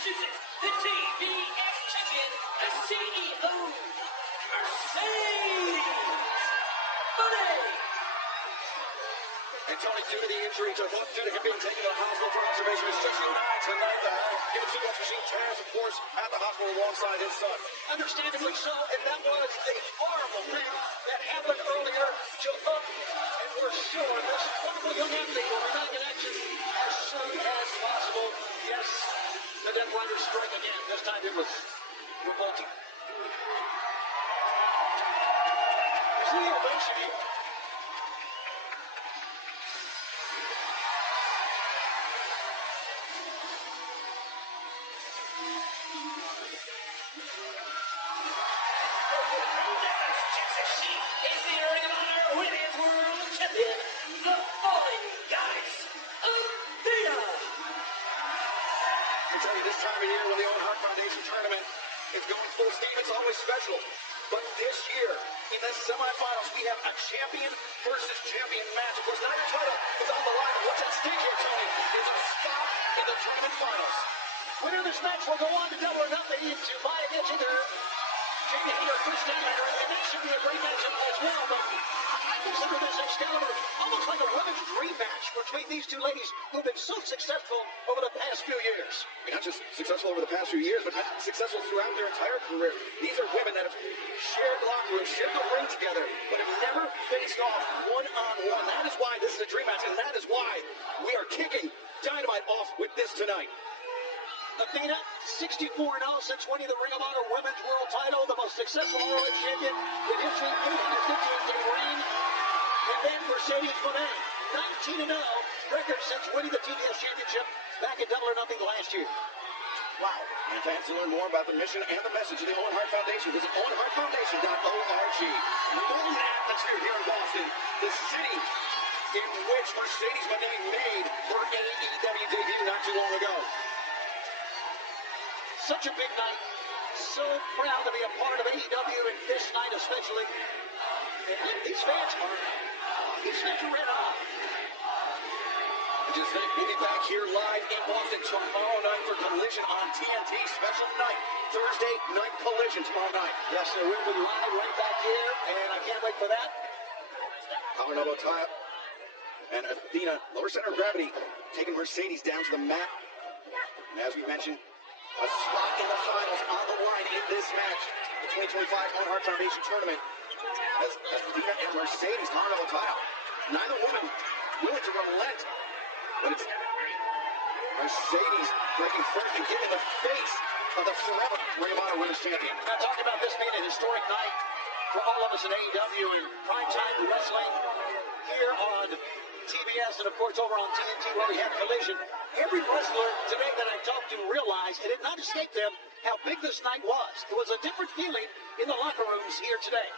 Massachusetts, the TBS champion, the CEO, Mercedes Moné. And Tony, due to the injury to both due to him being taken to the hospital for observation, is 69 tonight. The Gibbs machine tears, of course, at the hospital alongside his son. Understandably so, and that was a horrible thing that happened earlier to Hook. And we're sure this wonderful young athlete will be back in action as soon as possible. Yes, the Death Riders strike again. This time it was revolting. There's the ovation here. This time of year when the Owen Hart Foundation tournament is going full steam, it's always special. But this year, in the semifinals, we have a champion versus champion match. Of course, now your title is on the line. What's at stake here, Tony, is a spot in the tournament finals. Winner of this match will go on to Double or Nothing to vie against either champion here first time, and that should be a great matchup as well. But I consider this Excalibur almost like a women's dream match between these two ladies who've been so successful over the past few years. Not just successful over the past few years, but successful throughout their entire career. These are women that have shared the locker room, shared the ring together, but have never faced off one-on-one. That is why this is a dream match, and that is why we are kicking Dynamite off with this tonight. Athena, 64-0 since winning the Ring of Honor Women's World title, the most successful ROH champion in history, 858-day reign. And then Mercedes Moné, 19-0 record since winning the TBS championship back at Double or Nothing last year. Wow. And fans to learn more about the mission and the message of the Owen Hart Foundation, visit OwenHartFoundation.org. Golden atmosphere here in Boston, the city in which Mercedes Moné made her AEW debut not too long ago. Such a big night. So proud to be a part of AEW and this night especially. And these fans are red hot. Just think, we'll be back here live in Boston tomorrow night for Collision on TNT. Special night, Thursday night Collision tomorrow night. Yes, sir, we'll be live right back here, and I can't wait for that. Collar elbow tie-up. And Athena, lower center of gravity, taking Mercedes down to the mat. And as we mentioned, a spot in the finals on the line in this match. The 2025 Owen Hart Foundation tournament. As Athena and Mercedes, collar elbow tie-up. Neither woman willing to relent. But it's Mercedes breaking first and getting in the face of the forever Ring of Honor Women's Champion. Now, talking about this being a historic night for all of us in AEW and primetime wrestling here on TBS and, of course, over on TNT where we have Collision. Every wrestler today that I talked to realized it did not escape them how big this night was. It was a different feeling in the locker rooms here today.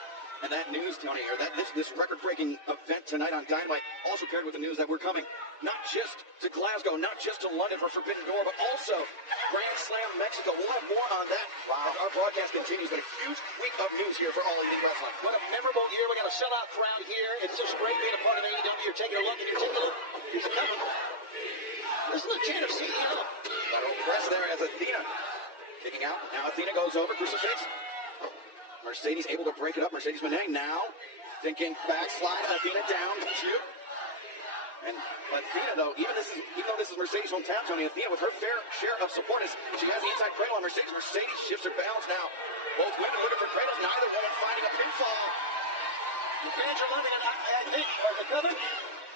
And that news, Tony, or that this record-breaking event tonight on Dynamite also paired with the news that we're coming not just to Glasgow, not just to London for Forbidden Door, but also Grand Slam Mexico. We'll have more on that as our broadcast continues. But a huge week of news here for All Elite Wrestling. What a memorable year. We got a sellout crowd here. It's just great being a part of AEW. You're taking a look, and you're taking a look. He's coming. This is the chant of CEO. Lateral press there as Athena kicking out. Now Athena goes over, crucifix. Mercedes able to break it up. Mercedes Moné now thinking backslide. Athena down. Shoot. And Athena, though, even though this is Mercedes' hometown, Tony, Athena with her fair share of support as she has the inside cradle on Mercedes. Mercedes shifts her balance now. Both women looking for cradles. Neither woman finding a pinfall. The fans are loving it. I think, or the cover.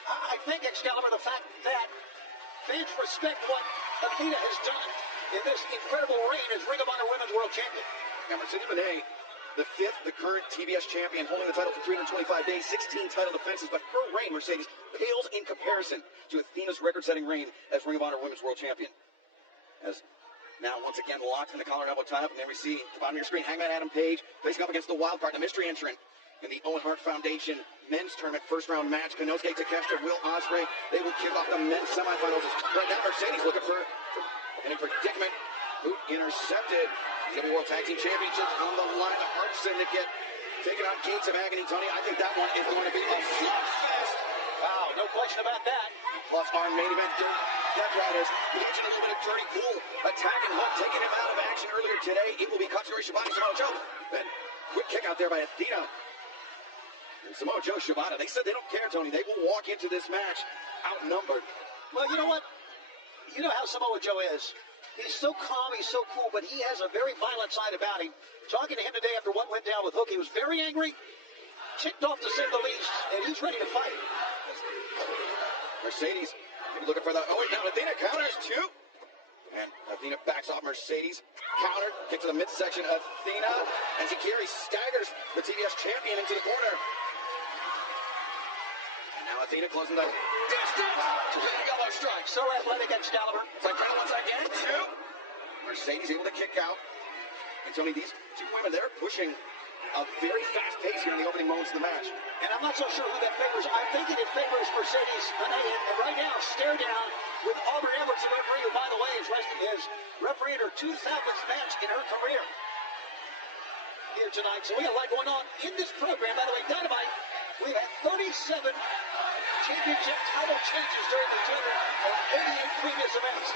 I think, Excalibur, the fact that fans respect what Athena has done in this incredible reign as Ring of Honor Women's World Champion. Now, Mercedes Moné, the fifth, the current TBS champion, holding the title for 325 days, 16 title defenses, but her reign, Mercedes, pales in comparison to Athena's record-setting reign as Ring of Honor Women's World Champion. As now, once again, locked in the collar and elbow tie-up, and then we see at the bottom of your screen, Hangman Adam Page facing up against the wild card, the mystery entrant in the Owen Hart Foundation men's tournament first-round match. Konosuke Takeshita, Will Ospreay, they will kick off the men's semifinals. Right now, Mercedes looking for any predicament. Boot intercepted. The World Tag Team Championships on the line. The Hart Syndicate taking on Gates of Agony. Tony, I think that one is going to be a slugfest. Wow, No question about that. Plus our main event, Death Riders, engaging a little bit of dirty pool, attacking Hulk, taking him out of action earlier today. It will be Katsuyori Shibata, Samoa Joe. Then quick kick out there by Athena. And Samoa Joe, Shibata, they said they don't care, Tony. They will walk into this match outnumbered. Well, you know what? You know how Samoa Joe is. He's so calm, he's so cool, but he has a very violent side about him. Talking to him today after what went down with Hook, he was very angry, ticked off to say the least, and he's ready to fight. Mercedes looking for the Owen. Now Athena counters two. And Athena backs off Mercedes. Counter. Kick to the midsection. Athena. As Hikari staggers the TBS champion into the corner. And now Athena closing the distance. Elbow strike. So athletic, Excalibur. It's like kind of once again. Two. Mercedes able to kick out. And Tony, these two women, they're pushing a very fast pace here in the opening moments of the match. And I'm not so sure who that favors. I'm thinking it favors Mercedes Moné. And right now, stare down with Auburn Edwards, the referee, who, by the way, is refereeing her 2,000th match in her career here tonight. So we have a lot going on in this program. By the way, Dynamite, we've had 37 championship title changes during the 288 previous events.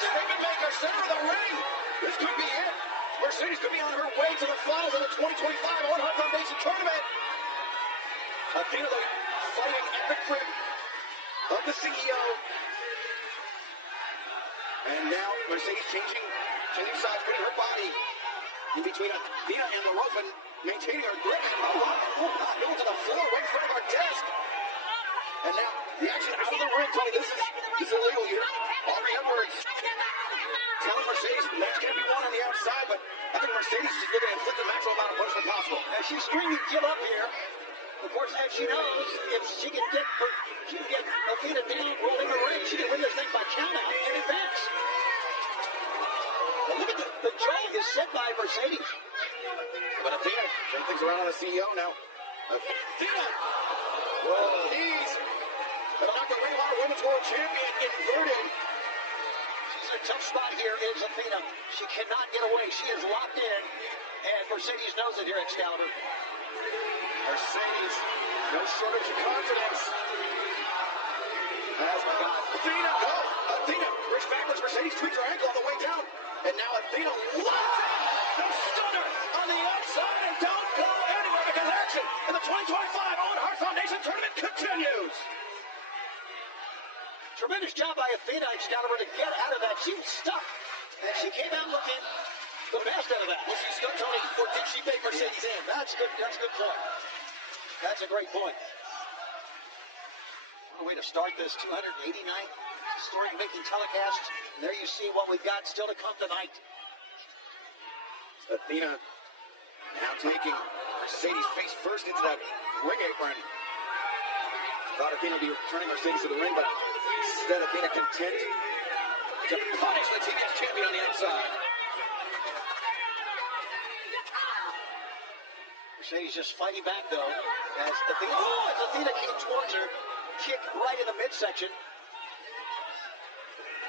Statement maker, center of the ring. This could be it. Mercedes could be on her way to the finals of the 2025 Owen Hart Foundation tournament. Athena, though, fighting at the crib of the CEO. And now Mercedes changing sides, putting her body in between Athena and the rope and maintaining her grip. Going to the floor right in front of our desk. And now the action out of the ring, Tony. This is illegal here. Aubrey Edwards telling Mercedes the match can't be won on the outside, but I think Mercedes is looking to inflict the maximum amount of punishment possible. As she's screaming, give up here. Of course, as she knows, if she can get Athena down, rolling the ring, she can win this thing by count out in advance. And look at the jaw is set by Mercedes. But Athena turning things around on the CEO now. Athena! Whoa. He's gonna knock the Ring of Honor Women's World Champion inverted. She's in a tough spot here, is Athena. She cannot get away. She is locked in, and Mercedes knows it here at Excalibur. Mercedes, no shortage of confidence. Oh my God. Athena, go! Athena, bridge backwards. Mercedes tweaks her ankle on the way down. And now Athena locks the stunner on the outside. And don't go anywhere because action in the 2025 Owen Hart Foundation tournament continues. Tremendous job by Athena, Excalibur, to get out of that. She was stuck, and she came out looking the best out of that. Was she stuck, Tony, or did she take Mercedes in? That's good. That's a good point. That's a great point. What a way to start this 289th story-making telecast. And there you see what we've got still to come tonight. Athena now taking Mercedes face first into that ring apron. Thought Athena would be returning Mercedes to the ring, but instead Athena content to punish the TBS champion on the outside. Mercedes just fighting back, though, as Athena came towards her, kick right in the midsection.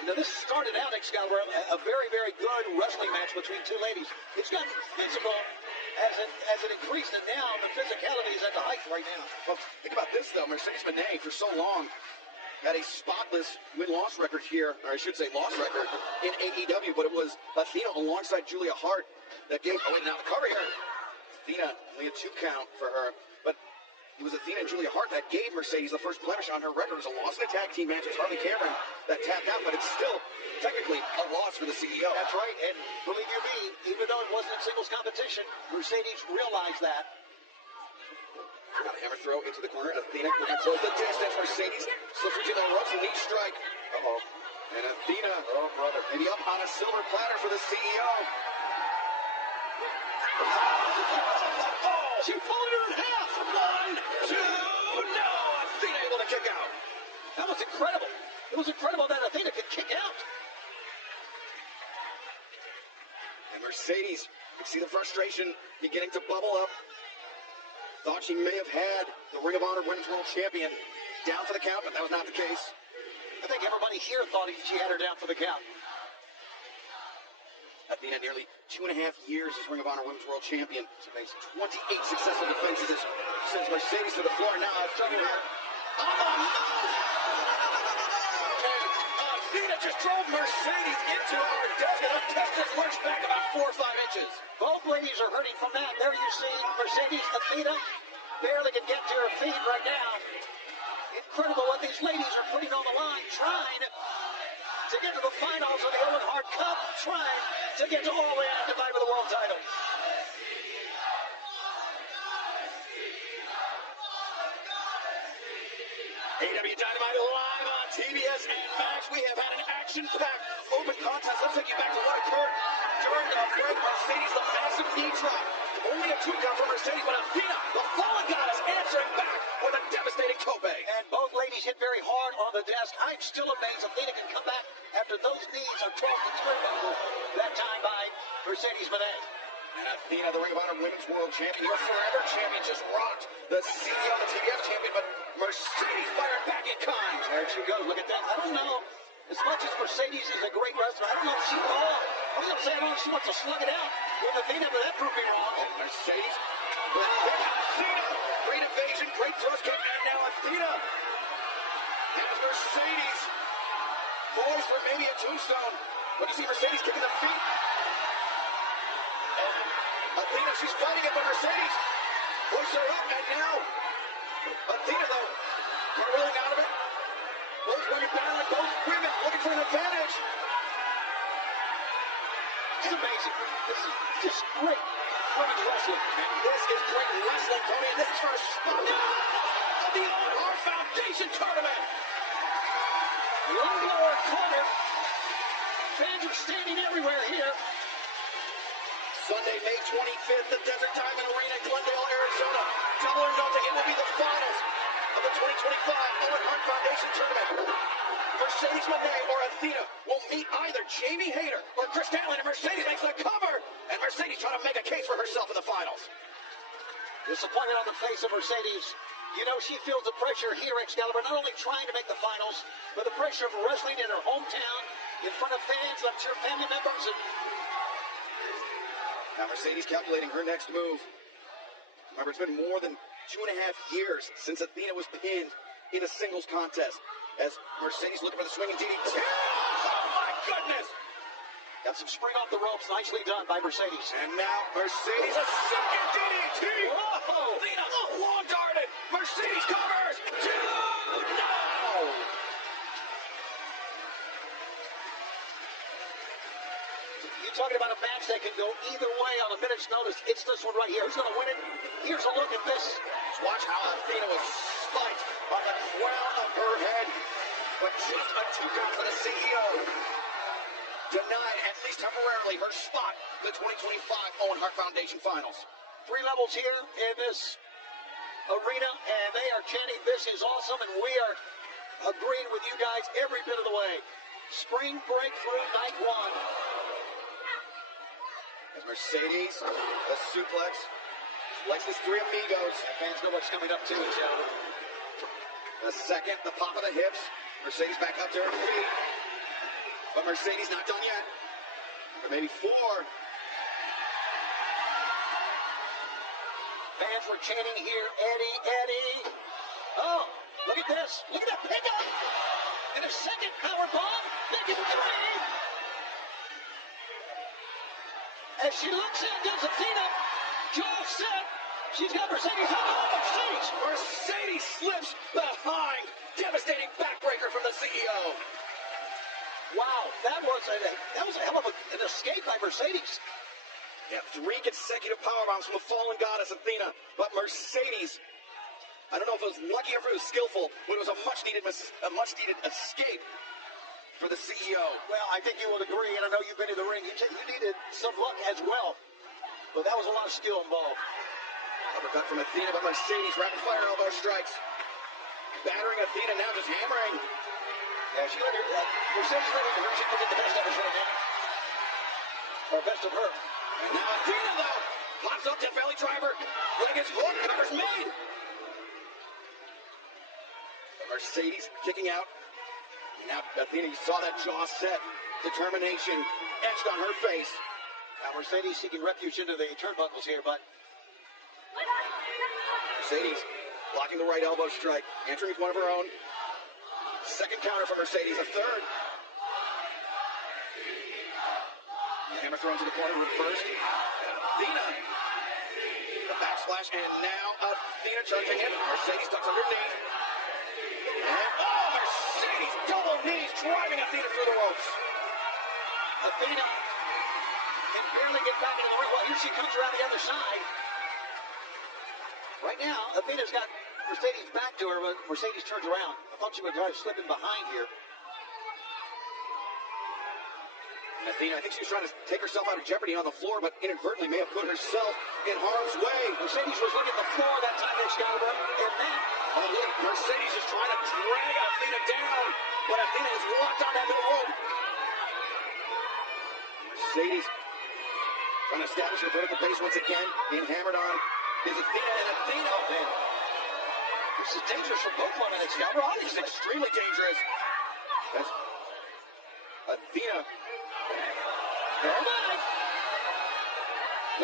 Now, this started out, Excalibur, a very, very good wrestling match between two ladies. It's gotten physical as it increased, and now the physicality is at the height right now. Well, think about this, though. Mercedes Moné, for so long, had a spotless win-loss record here, or I should say loss record, in AEW, but it was Athena alongside Julia Hart that gave, now the cover here. Athena, only a 2 count for her, but it was Athena and Julia Hart that gave Mercedes the first blemish on her record. It was a loss in a tag team match. It was Harley Cameron that tapped out, but it's still technically a loss for the CEO. That's right, and believe you me, even though it wasn't a singles competition, Mercedes realized that. Got a hammer throw into the corner. Athena will close the distance. Mercedes slips into the ropes, a knee strike. Uh-oh. And Athena, maybe up on a silver platter for the CEO. She folded her in half. 1, 2, no! Athena able to kick out. That was incredible. It was incredible that Athena could kick out. And Mercedes, you see the frustration beginning to bubble up. Thought she may have had the Ring of Honor Women's World Champion down for the count, but that was not the case. I think everybody here thought she had her down for the count. Athena, nearly 2.5 years as Ring of Honor Women's World Champion. She makes 28 successful defenses. Sends Mercedes to the floor now. Trouble here. On the move! Athena just drove Mercedes into our desk, and Test just lurched back about 4 or 5 inches. Both ladies are hurting from that. There you see Mercedes. Athena barely can get to her feet right now. Incredible what these ladies are putting on the line, trying to get to the finals of the Owen Hart Cup, trying to get to Owen and to fight for the world title. AEW Dynamite live on TBS and Max. We have had an action-packed open contest. Let's take you back to what occurred during the break. Mercedes, the massive knee drop. Only a 2 count for Mercedes, but Athena, the fallen goddess, answering back with a devastating tope. And both ladies hit very hard on the desk. I'm still amazed Athena can come back after those knees are across the turnbuckle. That time by Mercedes Moné. And Athena, the Ring of Honor Women's World Champion, your forever champion, just rocked the CEO, the TBS champion, but Mercedes fired back in kind. There she goes. Look at that. I don't know. As much as Mercedes is a great wrestler, I don't know if she I don't know if she wants to slug it out with Athena, but that proved me wrong. Oh, Mercedes. Athena. Great evasion, great thrust kick, and now Athena. As Mercedes poised for maybe a tombstone. But you see Mercedes kicking the feet. And Athena, she's fighting it, but Mercedes pushed her up, and now Athena, though, cartwheeling out of it. Both women battling, both women looking for an advantage. It's amazing. This is just great women's wrestling. And this is great wrestling, Tony, and this is for a spot of the Owen Hart Foundation tournament. Long lower corner. Fans are standing everywhere here. Sunday, May 25th, the Desert Diamond Arena, Glendale, Arizona. Double or Nothing, it will be the finals of the 2025 Owen Hart Foundation tournament. Mercedes Moné or Athena will meet either Jamie Hayter or Chris Gatlin, and Mercedes makes the cover, and Mercedes trying to make a case for herself in the finals. Disappointment on the face of Mercedes. You know, she feels the pressure here, Excalibur, not only trying to make the finals, but the pressure of wrestling in her hometown, in front of fans, I'm sure family members. Now Mercedes calculating her next move. Remember, it's been more than 2.5 years since Athena was pinned in a singles contest. As Mercedes looking for the swinging DDT. Oh my goodness! Got some spring off the ropes, nicely done by Mercedes. And now Mercedes, a second DDT! Whoa! Athena, long darted! Mercedes covers! 2! No! You're talking about a match that can go either way on a minute's notice. It's this one right here. Who's going to win it? Here's a look at this. Just watch how Athena was spiked on the crown of her head. But just a 2 count for the CEO. Denied, at least temporarily, her spot in the 2025 Owen Hart Foundation Finals. 3 levels here in this arena, and they are chanting, "This is awesome," and we are agreeing with you guys every bit of the way. Spring breakthrough night 1. As Mercedes, the suplex, Lexus 3 Amigos. Fans know what's coming up too, Joe. The second, the pop of the hips. Mercedes back up to her feet. But Mercedes not done yet. Or maybe 4. Fans were chanting here, "Eddie, Eddie." Oh, look at this. Look at that pickup. And a second power bomb. Making 3. As she looks in, does Athena. Jaw set. She's got Mercedes on the Mercedes. Mercedes slips behind. Devastating backbreaker from the CEO. Wow, that was a hell of an escape by Mercedes. Yeah, 3 consecutive powerbombs from the fallen goddess Athena. But Mercedes, I don't know if it was lucky or if it was skillful, but it was a much needed escape for the CEO. Well, I think you would agree, and I know you've been in the ring. You needed some luck as well. But that was a lot of skill involved. Uppercut from Athena, but Mercedes rapid fire elbow strikes. Battering Athena, now just hammering. Yeah, Mercedes let her. She can get the best of us right now. Or best of her. And now Athena, though, pops up, Death Valley driver. Leg is hooked, cover's made. But Mercedes kicking out. And now Athena, you saw that jaw set. Determination etched on her face. Now Mercedes seeking refuge into the turnbuckles here, but Mercedes blocking the right elbow strike, answering with one of her own. Second counter from Mercedes, a third. The hammer thrown to the corner, reversed. Athena. The backsplash, and now Athena charging in. Mercedes ducks underneath. And, oh, Mercedes double knees driving Athena through the ropes. Athena can barely get back into the ring. Well, here she comes around the other side. Right now, Athena's got Mercedes back to her, but Mercedes turns around. I thought she would try to slip in behind here. And Athena, I think she was trying to take herself out of jeopardy on the floor, but inadvertently may have put herself in harm's way. Mercedes was looking at the floor that time, Excalibur, and then look, Mercedes is trying to drag Athena down, but Athena is locked on that middle rope. Mercedes trying to establish her vertical base once again, being hammered on. Is Athena, and Athena, oh man. This is dangerous for both women, Excalibur, It's obviously. extremely dangerous. That's Athena. Oh my!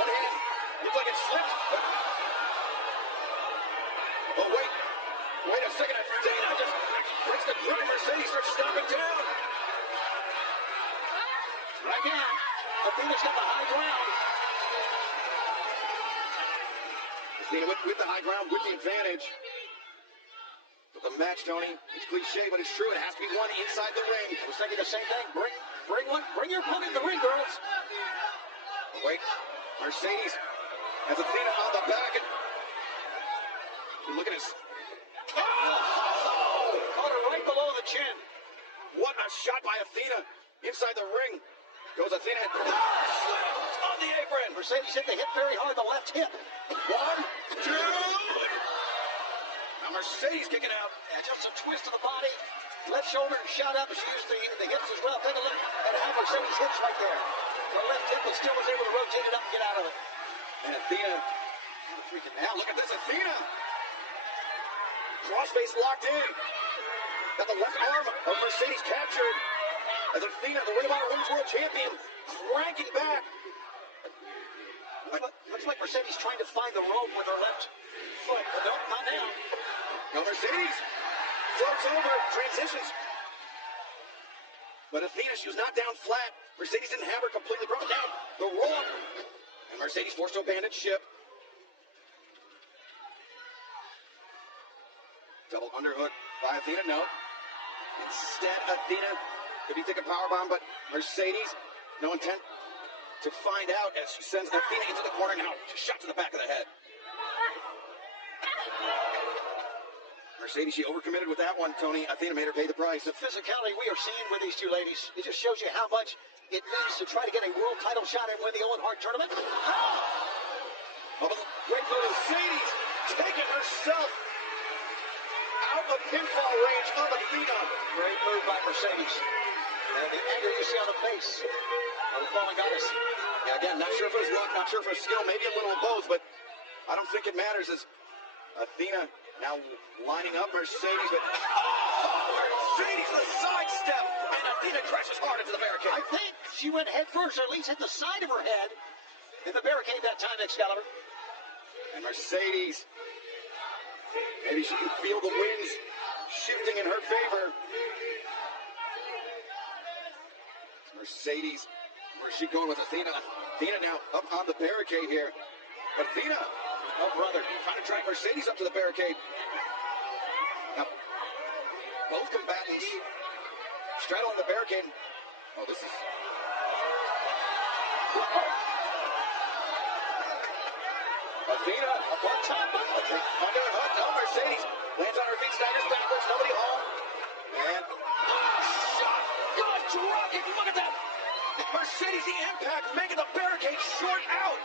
One hand, looks like it slipped. Oh wait a second, Athena just breaks the grip. Mercedes starts stomping down. Again, Athena's got the high ground. Athena with the high ground, with the advantage. But the match, Tony, it's cliche, but it's true. It has to be won inside the ring. I was thinking the same thing. Bring your opponent in the ring, girls. Wait, Mercedes has Athena on the back, and look at this. Oh! Caught her right below the chin. What a shot by Athena inside the ring. Goes Athena and slams on the apron. Mercedes hit the hip very hard, the left hip. 1, 2. Now Mercedes kicking out. Yeah, just a twist of the body. Left shoulder shot up. She used the hips as well. Take a look at how Mercedes hips right there. The left hip but still was able to rotate it up and get out of it. And Athena, freaking now, look at this, Athena. Crossface locked in. Got the left arm of Mercedes captured. As Athena, the Ring of Honor Women's World Champion, cranking back. Looks like Mercedes trying to find the rope with her left foot. But no, not now. No, Mercedes floats over, transitions. But Athena, she was not down flat. Mercedes didn't have her completely brought down. The roll up. And Mercedes forced to abandon ship. Double underhook by Athena, no. Instead, Athena could be taking powerbomb, but Mercedes, no intent to find out as she sends Athena into the corner now. Shot to the back of the head. Mercedes, she overcommitted with that one, Tony. Athena made her pay the price. The physicality we are seeing with these two ladies, it just shows you how much it means to try to get a world title shot and win the Owen Hart tournament. Oh, wait for Mercedes taking herself out of pinfall range of Athena. Great move by Mercedes. And the anger you see on the face of the fallen goddess. Yeah, again, not sure if it was luck, not sure if it was skill, maybe a little of both, but I don't think it matters as Athena now lining up Mercedes, but Mercedes the sidestep, and Athena crashes hard into the barricade. I think she went head first, or at least hit the side of her head in the barricade that time, Excalibur. And Mercedes, maybe she can feel the winds shifting in her favor. Mercedes, where's she going with Athena? Athena now up on the barricade here. Athena, oh brother, trying to drag Mercedes up to the barricade. Now, both combatants straddling the barricade. Oh, this is... Athena, a one-time underhook. No, Mercedes lands on her feet, staggers backwards, nobody home. And shot, good drop kick, look at that. Mercedes, the impact, making the barricade short out.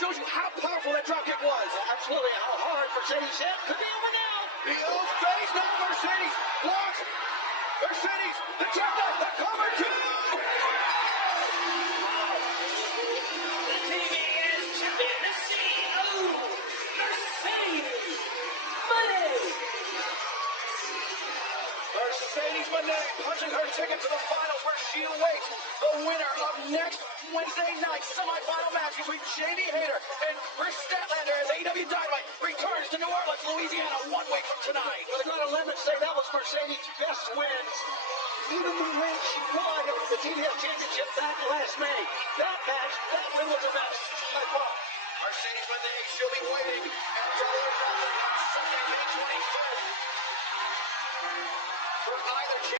Shows you how powerful that drop kick was. Absolutely, how hard Mercedes hit. Could be over now. The old face, now Mercedes blocks. Mercedes, the jackknife, the cover two. TBS champion, the CEO, Mercedes Moné. Mercedes Moné punching her ticket to the finals where she awaits the winner of next Wednesday night semifinal match between JD Hayter and Chris Statlander as AEW AEW Dynamite returns to New Orleans, Louisiana, 1 week from tonight. They're going to limit say that was Mercedes' best win. Even when she won the TBS Championship back last May. That match, that one was the best by far. Mercedes Monday, she'll be waiting at Double or Nothing Sunday, May 23rd for either